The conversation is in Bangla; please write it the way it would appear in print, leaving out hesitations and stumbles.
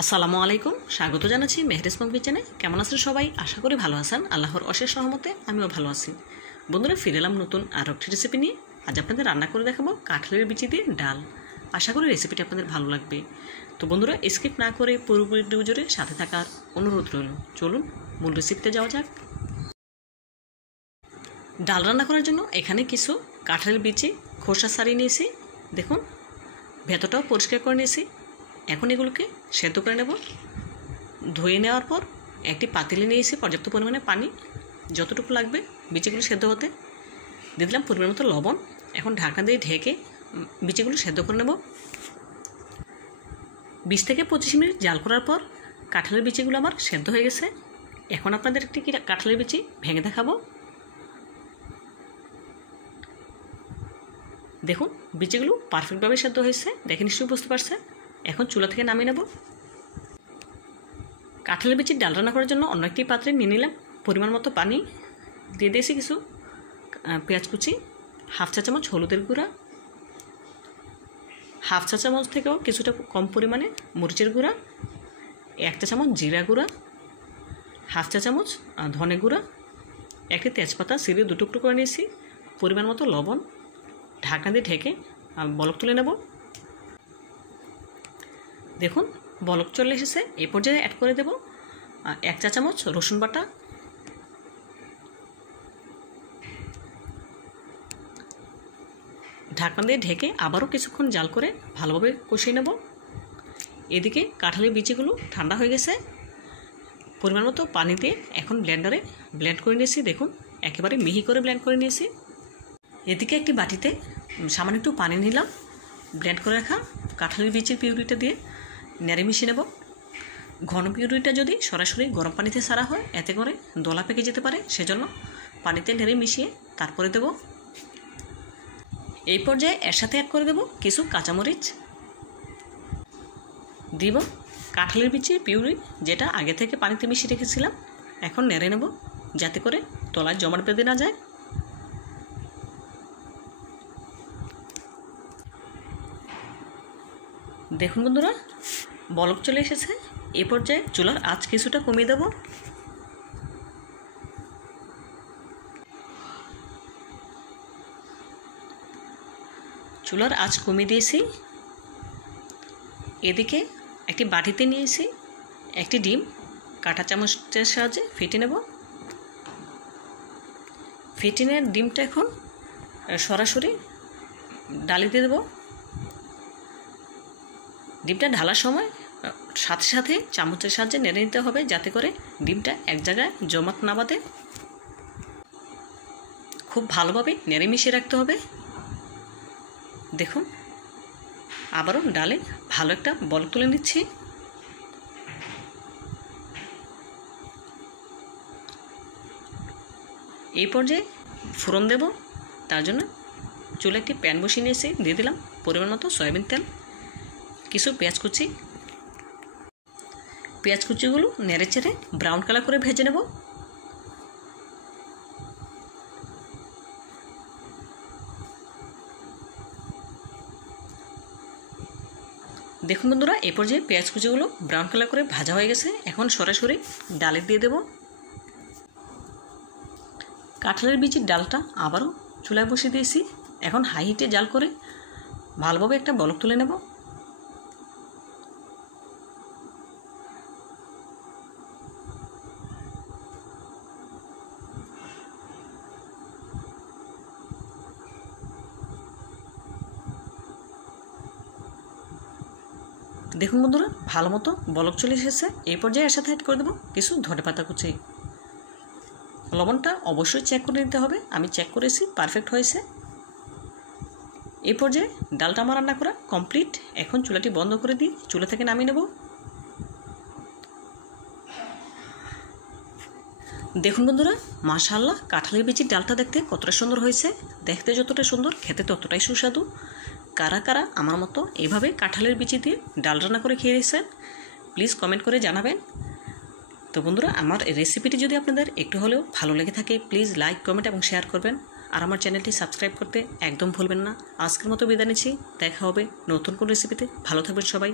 আসসালামু আলাইকুম, স্বাগত জানাচ্ছি মেহরিস মক কিচেনে। কেমন আছেন সবাই? আশা করি ভালো আছেন। আল্লাহর অশেষ রহমতে আমিও ভালো আছি। বন্ধুরা, ফিরে এলাম নতুন আরও একটি রেসিপি নিয়ে। আজ আপনাদের রান্না করে দেখাবো কাঁঠালের বিচি দিয়ে ডাল। আশা করি রেসিপিটি আপনাদের ভালো লাগবে। তো বন্ধুরা, স্কিপ না করে পুরোপুরি জুড়ে সাথে থাকার অনুরোধ রইল। চলুন মূল রেসিপিতে যাওয়া যাক। ডাল রান্না করার জন্য এখানে কিছু কাঁঠালের বিচি খোসা ছাড়িয়ে নিয়েছি। দেখুন, ভেতরটাও পরিষ্কার করে নিয়েছি। এখন এগুলোকে সেদ্ধ করে নেব। ধুয়ে নেওয়ার পর একটি পাতিলে নিয়েছি পর্যাপ্ত পরিমাণে পানি, যতটুকু লাগবে বিচিগুলো সেদ্ধ হতে। দিয়ে দিলাম পরিমাণ মতো লবণ। এখন ঢাকনা দিয়ে ঢেকে বিচিগুলো সেদ্ধ করে নেব। 20 থেকে 25 মিনিট জাল করার পর কাঁঠালের বিচিগুলো আমার সেদ্ধ হয়ে গেছে। এখন আপনাদের একটি কাঁঠালের বিচি ভেঙে দেখাবো। দেখুন, বিচিগুলো পারফেক্টভাবে সেদ্ধ হয়েছে, দেখে নিশ্চয়ই বুঝতে পারছে। এখন চুলা থেকে নামিয়ে নেব। কাঁঠালের বিচির ডাল রান্না করার জন্য অন্য একটি পাত্রে নিয়ে নিলাম পরিমাণ মতো পানি। দিয়ে দিয়েছি কিছু পেঁয়াজ কুচি, হাফ চা চামচ হলুদের গুঁড়া, হাফ চা চামচ থেকেও কিছুটা কম পরিমাণে মরিচের গুঁড়া, 1 চা চামচ জিরা গুঁড়া, হাফ চা চামচ ধনে গুঁড়া, একটি তেজপাতা ছিঁড়ে 2 টুকরো করে নিয়েছি, পরিমাণ মতো লবণ। ঢাকনা দিয়ে ঢেকে বলক তুলে নেব। দেখুন, বলক চলে এসেছে। এই পর্যায়ে অ্যাড করে দেব 1 চা চামচ রসুন বাটা, ঢাকনা দিয়ে ঢেকে আবারও কিছুক্ষণ জাল করে ভালোভাবে কষিয়ে নেব। এদিকে কাঁঠালের বিচিগুলো ঠান্ডা হয়ে গেছে। পরিমাণ মতো পানি দিয়ে এখন ব্লেন্ডারে ব্লেন্ড করে নিয়েছি। দেখুন, একেবারে মিহি করে ব্লেন্ড করে নিয়েছি। এদিকে একটি বাটিতে সামান্য একটু পানি নিলাম। ব্লেন্ড করে রাখা কাঁঠালের বিচির পিউরিটা দিয়ে নেড়ে মিশিয়ে নেব। ঘন পিউরিটা যদি সরাসরি গরম পানিতে ছাড়া হয় এতে করে দলা পেকে যেতে পারে, সেজন্য পানিতে নেড়ে মিশিয়ে তারপরে দেব। এই পর্যায়ে এর সাথে অ্যাড করে দেব কিছু কাঁচামরিচ, দিব কাঁঠালের বিচির পিউরি যেটা আগে থেকে পানিতে মিশিয়ে রেখেছিলাম। এখন নেড়ে নেব যাতে করে তলায় জমাট বেঁধে না যায়। দেখুন বন্ধুরা, বলক চলে এসেছে। এ পর্যায়ে চুলার আঁচ কিছুটা কমিয়ে দেব। চুলার আঁচ কমিয়ে দিয়েছি। এদিকে একটি বাটিতে নিয়েছি একটি ডিম, কাঁটা চামচের সাহায্যে ফেটে নেব। ফেটে ডিমটা এখন সরাসরি ডালি দিয়ে দেব। ডিমটা ঢালার সময় সাথে সাথে চামচের সাহায্যে নেড়ে নিতে হবে যাতে করে ডিমটা এক জায়গায় জমাট না বাঁধে। খুব ভালোভাবে নেড়ে মিশিয়ে রাখতে হবে। দেখুন, আবারও ডালে ভালো একটা বলক তুলে নিচ্ছি। এই পর্যায়ে ফোড়ন দেব। তার জন্য চুলে একটি প্যান বসিয়ে নিয়েছি। দিয়ে দিলাম পরিমাণ মতো সয়াবিন তেল, কিছু পেঁয়াজ কুচি। পেঁয়াজ কুচিগুলো নেড়ে চেড়ে ব্রাউন কালার করে ভেজে নেব। দেখুন বন্ধুরা, এই পর্যায়ে পেঁয়াজ কুচিগুলো ব্রাউন কালার করে ভাজা হয়ে গেছে। এখন সরাসরি ডালে দিয়ে দেব। কাঁঠালের বিচির ডালটা আবারও চুলায় বসিয়ে দিয়েছি। এখন হাই হিটে জাল করে ভালোভাবে একটা বলক তুলে নেব। দেখুন বন্ধুরা, ভালো মতো বলক চলে এসেছে। এই পর্যায়ে এর সাথে অ্যাড করে দেবো কিছু ধনেপাতা কুচি। লবণটা অবশ্যই চেক করে নিতে হবে। আমি চেক করেছি, পারফেক্ট হয়েছে। এই পর্যায়ে ডালটা আমার রান্না করা কমপ্লিট। এখন চুলাটি বন্ধ করে দিই, চুলা থেকে নামিয়ে নেব। দেখুন বন্ধুরা, মাশাআল্লাহ, কাঁঠালের বিচির ডালটা দেখতে কতটা সুন্দর হয়েছে। দেখতে যতটা সুন্দর, খেতে ততটাই সুস্বাদু। কারা কারা আমার মতো এইভাবে কাঁঠালের বিচি দিয়ে ডাল রান্না করে খেয়ে দিয়েছেন প্লিজ কমেন্ট করে জানাবেন। তো বন্ধুরা, আমার রেসিপিটি যদি আপনাদের একটু হলেও ভালো লেগে থাকে প্লিজ লাইক, কমেন্ট এবং শেয়ার করবেন। আর আমার চ্যানেলটি সাবস্ক্রাইব করতে একদম ভুলবেন না। আজকের মতো বিদায় নিচ্ছি। দেখা হবে নতুন কোন রেসিপিতে। ভালো থাকবেন সবাই।